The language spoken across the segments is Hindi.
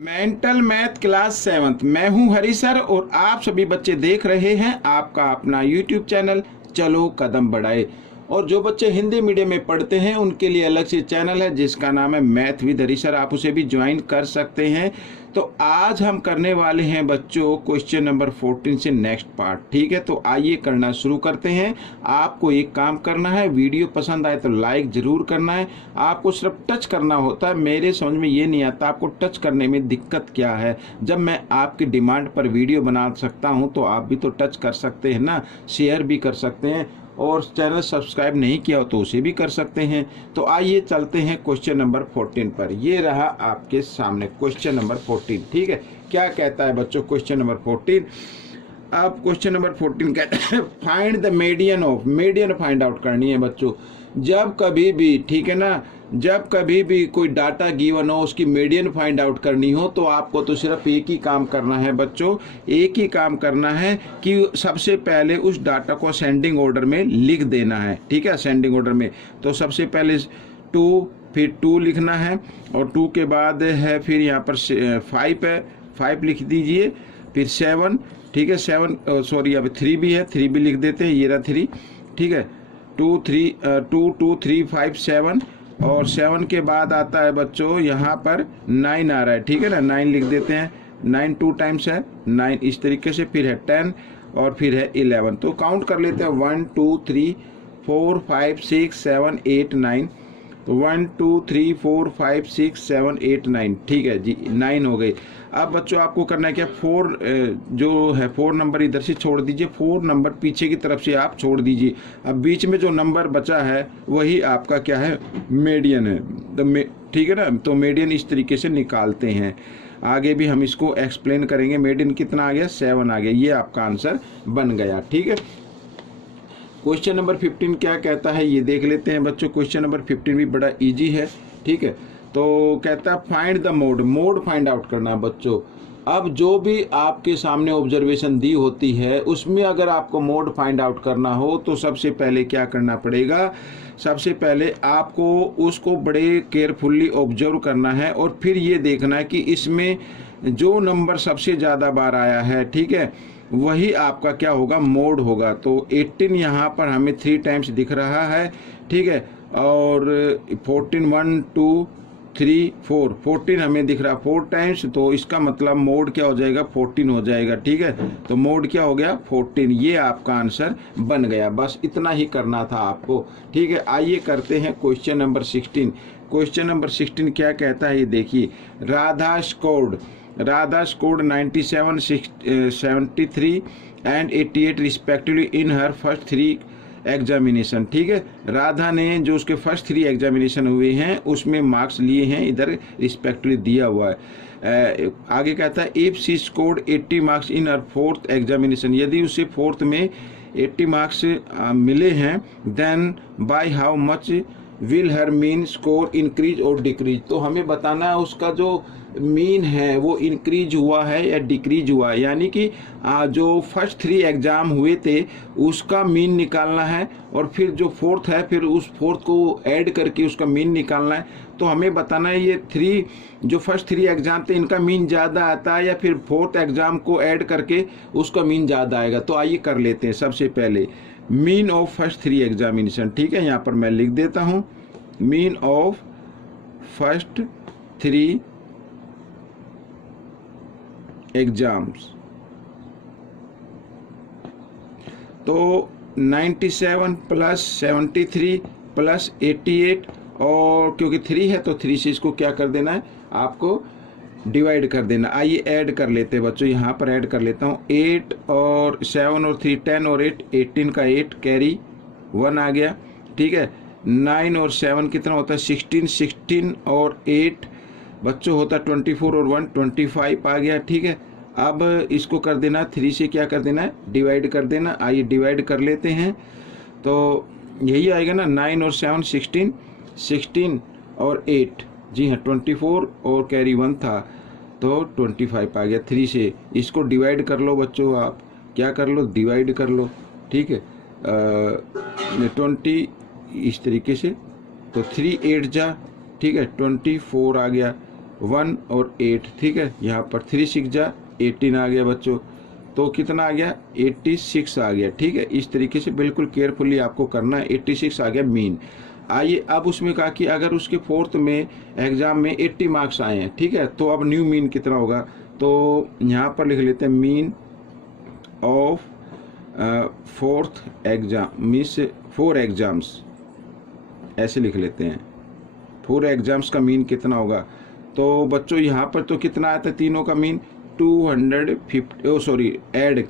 Mental math class 7th। मैं हूं हरी सर और आप सभी बच्चे देख रहे हैं आपका अपना यूट्यूब चैनल चलो कदम बढ़ाए। और जो बच्चे हिंदी मीडियम में पढ़ते हैं उनके लिए अलग से चैनल है जिसका नाम है मैथ विद हरी सर, आप उसे भी ज्वाइन कर सकते हैं। तो आज हम करने वाले हैं बच्चों क्वेश्चन नंबर 14 से नेक्स्ट पार्ट। ठीक है, तो आइए करना शुरू करते हैं। आपको एक काम करना है, वीडियो पसंद आए तो लाइक जरूर करना है। आपको सिर्फ टच करना होता है, मेरे समझ में ये नहीं आता आपको टच करने में दिक्कत क्या है। जब मैं आपकी डिमांड पर वीडियो बना सकता हूं तो आप भी तो टच कर सकते हैं ना, शेयर भी कर सकते हैं और चैनल सब्सक्राइब नहीं किया हो तो उसे भी कर सकते हैं। तो आइए चलते हैं क्वेश्चन नंबर 14 पर। ये रहा आपके सामने क्वेश्चन नंबर 14। ठीक है, क्या कहता है बच्चों क्वेश्चन नंबर 14। अब क्वेश्चन नंबर 14 कहता है find the median of, median find out करनी है बच्चों। जब कभी भी, ठीक है ना, जब कभी भी कोई डाटा गिवन हो उसकी मीडियन फाइंड आउट करनी हो तो आपको तो सिर्फ एक ही काम करना है बच्चों, एक ही काम करना है कि सबसे पहले उस डाटा को असेंडिंग ऑर्डर में लिख देना है। ठीक है, असेंडिंग ऑर्डर में तो सबसे पहले 2, फिर 2 लिखना है और 2 के बाद है फिर यहाँ पर 5 है, 5 लिख दीजिए, फिर 7। ठीक है, 7 सॉरी अब 3 भी है, 3 भी लिख देते हैं, ये रहा 3। ठीक है, 2 2 3 5 7 और 7 के बाद आता है बच्चों यहाँ पर 9 आ रहा है। ठीक है ना, 9 लिख देते हैं, 9 2 टाइम्स है 9 इस तरीके से, फिर है 10 और फिर है 11। तो काउंट कर लेते हैं 1 2 3 4 5 6 7 8 9। तो 1 2 3 4 5 6 7 8 9। ठीक है जी, 9 हो गई। अब बच्चों आपको करना है क्या, 4 जो है 4 नंबर इधर से छोड़ दीजिए, 4 नंबर पीछे की तरफ से आप छोड़ दीजिए। अब बीच में जो नंबर बचा है वही आपका क्या है, मीडियन है। तो ठीक है ना, तो मीडियन इस तरीके से निकालते हैं। आगे भी हम इसको एक्सप्लेन करेंगे। मीडियन कितना आ गया, 7 आ गया, ये आपका आंसर बन गया। ठीक है, क्वेश्चन नंबर 15 क्या कहता है ये देख लेते हैं बच्चों। क्वेश्चन नंबर 15 भी बड़ा इजी है। ठीक है, तो कहता है find the mode, mode find out करना है बच्चों। अब जो भी आपके सामने ऑब्जर्वेशन दी होती है उसमें अगर आपको मोड फाइंड आउट करना हो तो सबसे पहले क्या करना पड़ेगा, सबसे पहले आपको उसको बड़े केयरफुल्ली ऑब्जर्व करना है और फिर ये देखना है कि इसमें जो नंबर सबसे ज़्यादा बार आया है, ठीक है, वही आपका क्या होगा, मोड होगा। तो 18 यहाँ पर हमें 3 टाइम्स दिख रहा है। ठीक है, और 14 1 2 3 4 14 हमें दिख रहा 4 टाइम्स, तो इसका मतलब मोड क्या हो जाएगा, 14 हो जाएगा। ठीक है, तो मोड क्या हो गया, 14। ये आपका आंसर बन गया, बस इतना ही करना था आपको। ठीक है, आइए करते हैं क्वेश्चन नंबर 16। क्वेश्चन नंबर 16 क्या कहता है ये देखिए। Radha scored 97, 73 and 88 respectively in her first 3 examination. ठीक है, राधा ने जो उसके फर्स्ट 3 एग्जामिनेशन हुए हैं उसमें मार्क्स लिए हैं, इधर रिस्पेक्टिवली दिया हुआ है। आगे कहता है if she scored 80 marks in her 4th examination, यदि उसे 4th में 80 मार्क्स मिले हैं, then by how much will her mean score increase और डिक्रीज। तो हमें बताना है उसका जो मीन है वो इंक्रीज हुआ है या डिक्रीज हुआ है, यानी कि जो फर्स्ट 3 एग्जाम हुए थे उसका मीन निकालना है और फिर जो 4th है फिर उस 4th को ऐड करके उसका मीन निकालना है। तो हमें बताना है ये 3 जो फर्स्ट 3 एग्जाम थे इनका मीन ज़्यादा आता है या फिर 4th एग्जाम को ऐड करके उसका मीन ज़्यादा आएगा। तो आइए कर लेते हैं। सबसे पहले मीन ऑफ फर्स्ट 3 एग्जामिनेशन, ठीक है, यहाँ पर मैं लिख देता हूँ मीन ऑफ फर्स्ट 3 एग्जाम्स। तो 97 प्लस 73 प्लस 88 और क्योंकि 3 है तो 3 से इसको क्या कर देना है, आपको डिवाइड कर देना। आइए ऐड कर लेते हैं बच्चों, यहाँ पर ऐड कर लेता हूँ। 8 और 7 और 3 10 और 8 18 का 8 कैरी 1 आ गया। ठीक है, 9 और 7 कितना होता है, 16 16 और 8 बच्चों होता है 24 और 1 25 आ गया। ठीक है, अब इसको कर देना 3 से क्या कर देना है, डिवाइड कर देना। आइए डिवाइड कर लेते हैं तो यही आएगा ना, 9 और 7 16 16 और 8, जी हाँ 24 और कैरी 1 था तो 25 आ गया। 3 से इसको डिवाइड कर लो बच्चों, आप क्या कर लो, डिवाइड कर लो। ठीक है, 20 इस तरीके से, तो 3 8 जा, ठीक है 24 आ गया। 1 और 8, ठीक है। यहाँ पर 3 6 जा 18 आ गया बच्चों, तो कितना आ गया 86 आ गया, ठीक है। इस तरीके से बिल्कुल केयरफुली आपको करना है। 86 आ गया मीन। आइए अब उसमें कहा कि अगर उसके फोर्थ में एग्जाम में 80 मार्क्स आए हैं, ठीक है, तो अब न्यू मीन कितना होगा, तो यहाँ पर लिख लेते हैं mean of fourth exam means 4 exams, ऐसे लिख लेते हैं। 4 एग्जाम्स का मीन कितना होगा, तो बच्चों यहाँ पर तो कितना आया था तीनों का मीन 250, ऐड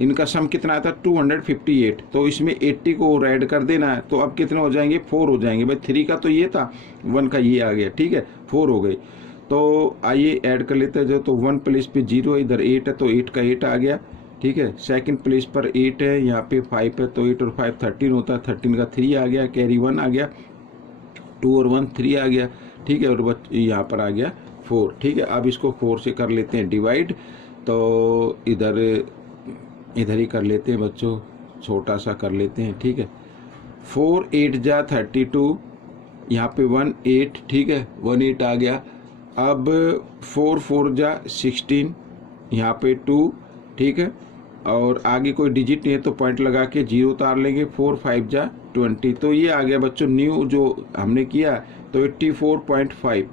इनका सम कितना आता है 258, तो इसमें 80 को और ऐड कर देना है, तो अब कितने हो जाएंगे 4 हो जाएंगे भाई। 3 का तो ये था, 1 का ये आ गया, ठीक है, 4 हो गई। तो आइए ऐड कर लेते हैं जो, तो 1 प्लेस पे 0 इधर 8 है, तो 8 का 8 आ गया, ठीक है। सेकंड प्लेस पर 8 है, यहाँ पे 5 है, तो 8 और 5 13 होता है, 13 का 3 आ गया, कैरी 1 आ गया, 2 और 1 3 आ गया, ठीक है, और यहाँ पर आ गया 4, ठीक है। अब इसको 4 से कर लेते हैं डिवाइड, तो इधर ही कर लेते हैं बच्चों, छोटा सा कर लेते हैं, ठीक है। 4 8 जा 32, यहाँ पे 1 8, ठीक है, 1 8 आ गया। अब 4 4 जा 16, यहाँ पे 2, ठीक है, और आगे कोई डिजिट नहीं है तो पॉइंट लगा के 0 उतार लेंगे। 4 5 जा 20, तो ये आ गया बच्चों न्यू जो हमने किया, तो 84.5।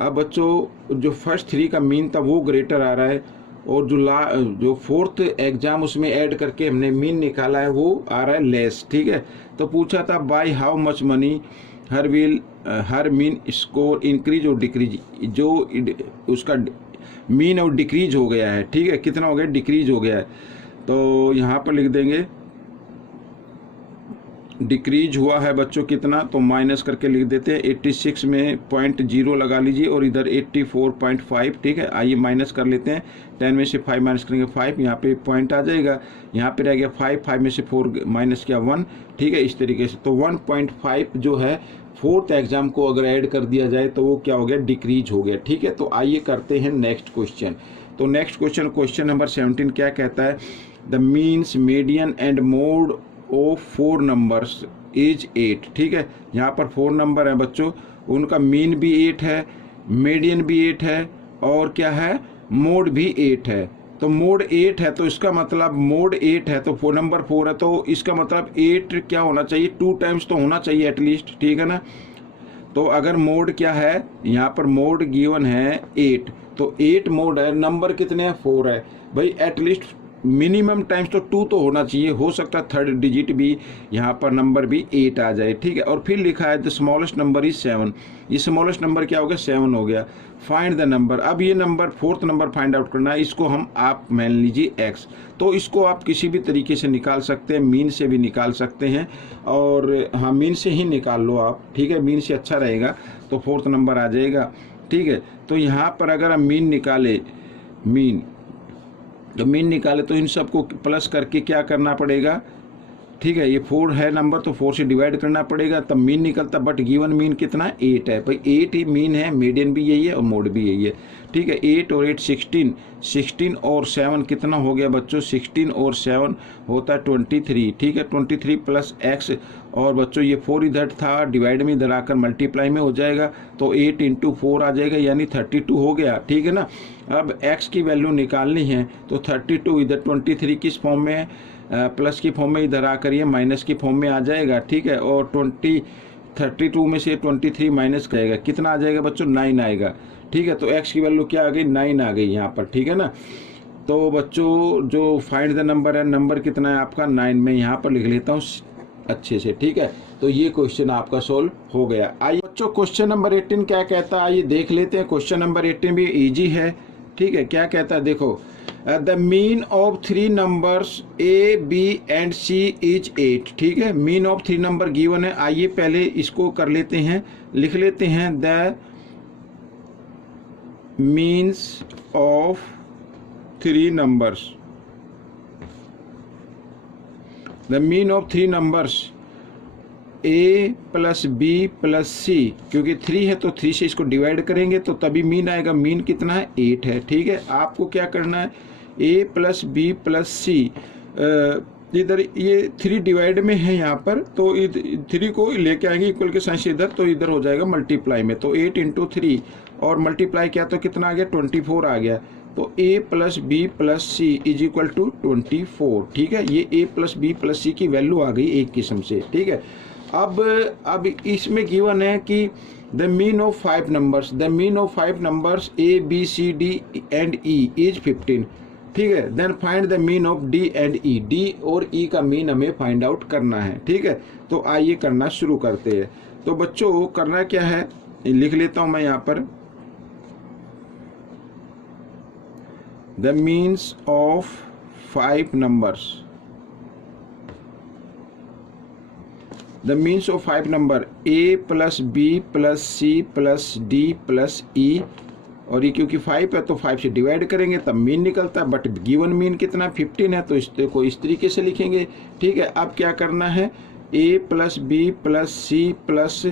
अब बच्चों जो फर्स्ट 3 का मीन था वो ग्रेटर आ रहा है, और जो फोर्थ एग्जाम उसमें ऐड करके हमने मीन निकाला है वो आ रहा है लेस, ठीक है। तो पूछा था bye how much money her mean score increase और डिक्रीज, जो उसका मीन और डिक्रीज हो गया है, ठीक है, कितना हो गया डिक्रीज हो गया है, तो यहाँ पर लिख देंगे डिक्रीज हुआ है बच्चों कितना, तो माइनस करके लिख देते हैं। 86 में 0.0 लगा लीजिए और इधर 84.5, ठीक है। आइए माइनस कर लेते हैं, 10 में से 5 माइनस करेंगे 5, यहाँ पे पॉइंट आ जाएगा, यहाँ पे रह गया 5, 5 में से 4 माइनस किया 1, ठीक है, इस तरीके से। तो 1.5 जो है फोर्थ एग्जाम को अगर ऐड कर दिया जाए तो वो क्या हो गया डिक्रीज हो गया, ठीक है। तो आइए करते हैं नेक्स्ट क्वेश्चन। तो नेक्स्ट क्वेश्चन नंबर 17 क्या कहता है, the means median and mode of 4 numbers is 8, ठीक है। यहाँ पर 4 नंबर है बच्चों, उनका मीन भी 8 है, मीडियन भी 8 है, और क्या है मोड भी 8 है। तो मोड 8 है तो इसका मतलब मोड 8 है, तो 4 नंबर 4 है, तो इसका मतलब 8 क्या होना चाहिए 2 टाइम्स तो होना चाहिए एटलीस्ट, ठीक है ना। तो अगर मोड क्या है, यहाँ पर मोड गिवन है 8, तो 8 मोड है, नंबर कितने हैं 4 है भाई, एटलीस्ट मिनिमम टाइम्स तो 2 तो होना चाहिए, हो सकता है थर्ड डिजिट भी यहाँ पर नंबर भी 8 आ जाए, ठीक है। और फिर लिखा है द स्मॉलेस्ट नंबर इज 7, ये स्मॉलेस्ट नंबर क्या हो गया 7 हो गया। फाइंड द नंबर, अब ये number fourth number find out करना है, इसको हम आप मान लीजिए x, तो इसको आप किसी भी तरीके से निकाल सकते हैं, मीन से भी निकाल सकते हैं, और हाँ मीन से ही निकाल लो आप, ठीक है, मीन से अच्छा रहेगा, तो फोर्थ नंबर आ जाएगा, ठीक है। तो यहाँ पर अगर हम मीन निकाले तो इन सबको प्लस करके क्या करना पड़ेगा, ठीक है, ये 4 है नंबर तो 4 से डिवाइड करना पड़ेगा, तब मीन निकलता, बट गिवन मीन कितना है 8 है भाई, 8 ही मीन है, मीडियन भी यही है और मोड भी यही है, ठीक है। 8 और 8 16, 16 और 7 कितना हो गया बच्चों, 16 और 7 होता है 23, ठीक है, 23 प्लस x, और बच्चों ये 4 इधर था, डिवाइड में इधर आकर मल्टीप्लाई में हो जाएगा, तो 8 × 4 आ जाएगा, यानी 32 हो गया, ठीक है ना। अब x की वैल्यू निकालनी है, तो 32 इधर 23 किस फॉर्म में है, प्लस की फॉर्म में, इधर आकर ये माइनस की फॉर्म में आ जाएगा, ठीक है। और 32 में से 23 माइनस करेगा, कितना आ जाएगा बच्चों 9 आएगा, ठीक है। तो x की वैल्यू क्या आ गई 9 आ गई यहाँ पर, ठीक है ना। तो बच्चों जो फाइंड द नंबर है, नंबर कितना है आपका 9, में यहाँ पर लिख लेता हूँ अच्छे से, ठीक है। तो ये क्वेश्चन आपका सोल्व हो गया। आइए बच्चों क्वेश्चन नंबर 18 क्या कहता है, आइए देख लेते हैं। क्वेश्चन नंबर 18 भी इजी है, ठीक है। क्या कहता है देखो, the mean of 3 numbers A, B and C is 8, ठीक है। मीन ऑफ 3 नंबर गिवन है, आइए पहले इसको कर लेते हैं, लिख लेते हैं the means of 3 numbers, the mean of 3 numbers A plus B plus C, क्योंकि 3 है तो 3 से इसको डिवाइड करेंगे तो तभी मीन आएगा, मीन कितना है 8 है, ठीक है। आपको क्या करना है A plus B plus C, इधर ये 3 डिवाइड में है यहाँ पर, तो 3 को लेके आएंगे इक्वल के साइन से इधर, तो इधर हो जाएगा मल्टीप्लाई में, तो 8 × 3 और मल्टीप्लाई किया तो कितना आ गया 24 आ गया। तो a plus B plus C is equal to 24। ठीक है, ये a plus B plus C की वैल्यू आ गई एक किस्म से। ठीक है, अब इसमें गिवन है कि the mean of 5 numbers, the mean of 5 numbers a b c d and e is 15। ठीक है, then find the mean of d and e, d और e का मीन हमें फाइंड आउट करना है। ठीक है, तो आइए करना शुरू करते हैं। तो बच्चों करना क्या है, लिख लेता हूं मैं यहाँ पर, the means of 5 numbers, the means of 5 number a plus B plus C plus D plus E, और ये क्योंकि 5 है तो 5 से डिवाइड करेंगे तब मीन निकलता है, बट गिवन मीन कितना 15 है तो इसको इस तरीके से लिखेंगे। ठीक है, अब क्या करना है, a plus B plus C plus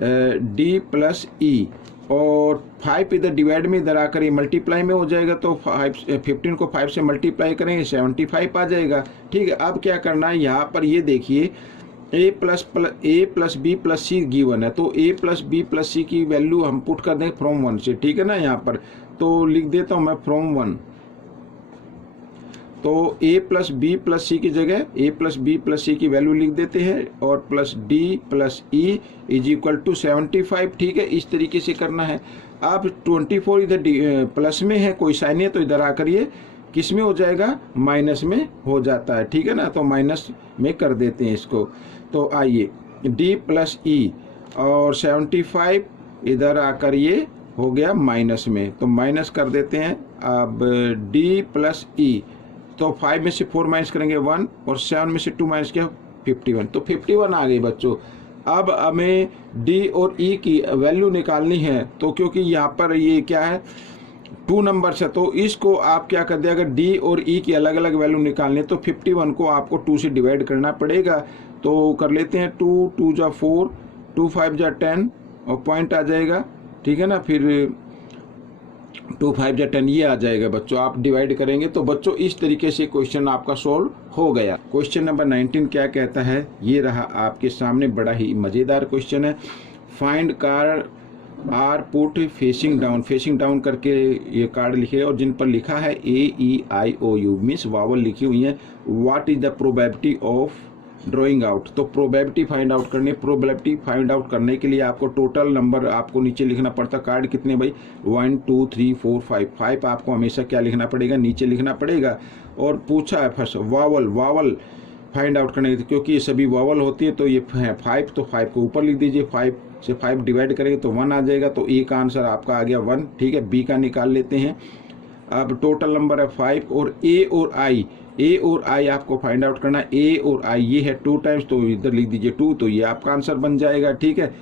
D plus E, और 5 इधर डिवाइड में इधर आकर ये मल्टीप्लाई में हो जाएगा, तो 15 को 5 से मल्टीप्लाई करेंगे 75 आ जाएगा। ठीक है, अब क्या करना है, यहाँ पर ये देखिए a plus B plus C given है, तो a plus B plus C की वैल्यू हम पुट कर दें फ्रॉम 1 से। ठीक है ना, यहाँ पर तो लिख देता हूँ मैं फ्रॉम 1, तो a plus B plus C की जगह a plus B plus C की वैल्यू लिख देते हैं, और plus d plus e is equal to 75। ठीक है, इस तरीके से करना है। अब 24 इधर प्लस में है, कोई साइन है तो इधर आकर ये किस में हो जाएगा, माइनस में हो जाता है। ठीक है ना, तो माइनस में कर देते हैं इसको। तो आइए d प्लस ई और 75 इधर आकर ये हो गया माइनस में, तो माइनस कर देते हैं। अब d प्लस ई, तो 5 में से 4 माइनस करेंगे 1, और 7 में से 2 माइनस किया 51, तो 51 आ गई बच्चों। अब हमें d और e की वैल्यू निकालनी है, तो क्योंकि यहाँ पर ये क्या है 2 नंबर्स है, तो इसको आप क्या कर दिया, अगर d और e की अलग अलग वैल्यू निकालनी है तो 51 को आपको 2 से डिवाइड करना पड़ेगा। तो कर लेते हैं 2 2 जा 4, 2 5 जा 10 और पॉइंट आ जाएगा। ठीक है ना, फिर 2 5 जा 10 ये आ जाएगा बच्चों, आप डिवाइड करेंगे तो बच्चों इस तरीके से क्वेश्चन आपका सोल्व हो गया। क्वेश्चन नंबर 19 क्या कहता है, ये रहा आपके सामने, बड़ा ही मज़ेदार क्वेश्चन है। Find car are put facing down करके ये कार्ड लिखे, और जिन पर लिखा है AEIOU मीन्स वावल लिखी हुई है। What is the probability of drawing out, तो प्रोबेबिलिटी फाइंड आउट करने के लिए आपको टोटल नंबर आपको नीचे लिखना पड़ता। कार्ड कितने भाई, 1 2 3 4 5 आपको हमेशा क्या लिखना पड़ेगा, नीचे लिखना पड़ेगा। और पूछा है फर्स्ट वावल फाइंड आउट करने, क्योंकि ये सभी वावल होती है तो ये है 5, तो 5 को ऊपर लिख दीजिए, 5 से 5 डिवाइड करेंगे तो 1 आ जाएगा, तो ए का आंसर आपका आ गया 1। ठीक है, बी का निकाल लेते हैं। अब टोटल नंबर है 5, और ए और आई आपको फाइंड आउट करना है। ए और आई ये है 2 टाइम्स, तो इधर लिख दीजिए 2, तो ये आपका आंसर बन जाएगा। ठीक है,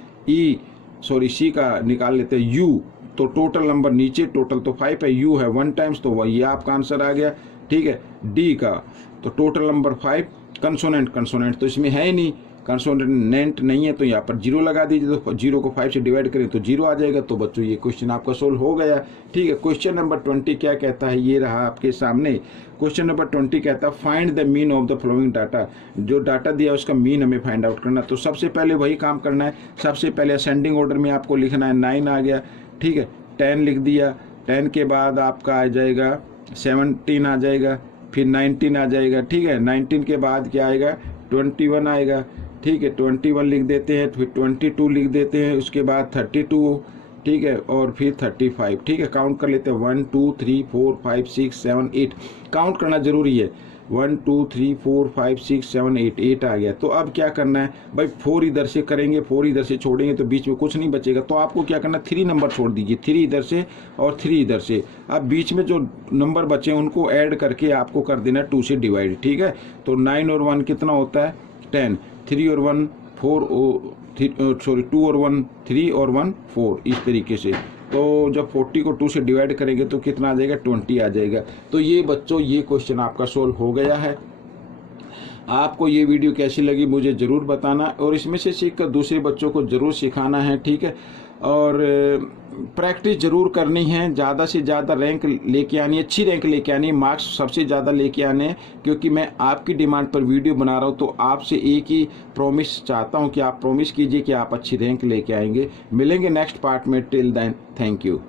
सी का निकाल लेते हैं यू, तो टोटल नंबर नीचे टोटल तो 5 है, यू है 1 टाइम्स, तो ये आपका आंसर आ गया। ठीक है, डी का तो टोटल नंबर 5, कंसोनेंट तो इसमें है ही नहीं, कंसोनेंट नहीं है, तो यहाँ पर 0 लगा दीजिए, तो 0 को 5 से डिवाइड करें तो 0 आ जाएगा। तो बच्चों ये क्वेश्चन आपका सोल्व हो गया। ठीक है, क्वेश्चन नंबर 20 क्या कहता है, ये रहा आपके सामने। क्वेश्चन नंबर 20 कहता है find the mean of the following data, जो डाटा दिया उसका मीन हमें फाइंड आउट करना। तो सबसे पहले वही काम करना है, सबसे पहले असेंडिंग ऑर्डर में आपको लिखना है। 9 आ गया, ठीक है, 10 लिख दिया, 10 के बाद आपका आ जाएगा 17 आ जाएगा, फिर 19 आ जाएगा। ठीक है, 19 के बाद क्या आएगा, 21 आएगा। ठीक है, 21 लिख देते हैं, फिर 22 लिख देते हैं, उसके बाद 32, ठीक है, और फिर 35। ठीक है, काउंट कर लेते हैं 1 2 3 4 5 6 7 8, काउंट करना जरूरी है। 1 2 3 4 5 6 7 8, 8 आ गया। तो अब क्या करना है भाई, 4 इधर से करेंगे, 4 इधर से छोड़ेंगे तो बीच में कुछ नहीं बचेगा, तो आपको क्या करना है 3 नंबर छोड़ दीजिए, 3 इधर से और 3 इधर से। अब बीच में जो नंबर बचे उनको ऐड करके आपको कर देना 2 से डिवाइड। ठीक है, तो 9 और 1 कितना होता है 10, 3 और 1 4, 2 और 1 3 और 1 4, इस तरीके से। तो जब 40 को 2 से डिवाइड करेंगे तो कितना आ जाएगा, 20 आ जाएगा। तो ये बच्चों ये क्वेश्चन आपका सोल्व हो गया है। आपको ये वीडियो कैसी लगी मुझे ज़रूर बताना, और इसमें से सीखकर दूसरे बच्चों को ज़रूर सिखाना है। ठीक है, और प्रैक्टिस ज़रूर करनी है, ज़्यादा से ज़्यादा रैंक लेके आनी, अच्छी रैंक लेके आनी, मार्क्स सबसे ज़्यादा लेके आने हैं, क्योंकि मैं आपकी डिमांड पर वीडियो बना रहा हूँ। तो आपसे एक ही प्रॉमिस चाहता हूँ कि आप प्रॉमिस कीजिए कि आप अच्छी रैंक लेके आएंगे। मिलेंगे नेक्स्ट पार्ट में, टिल देन थैंक यू।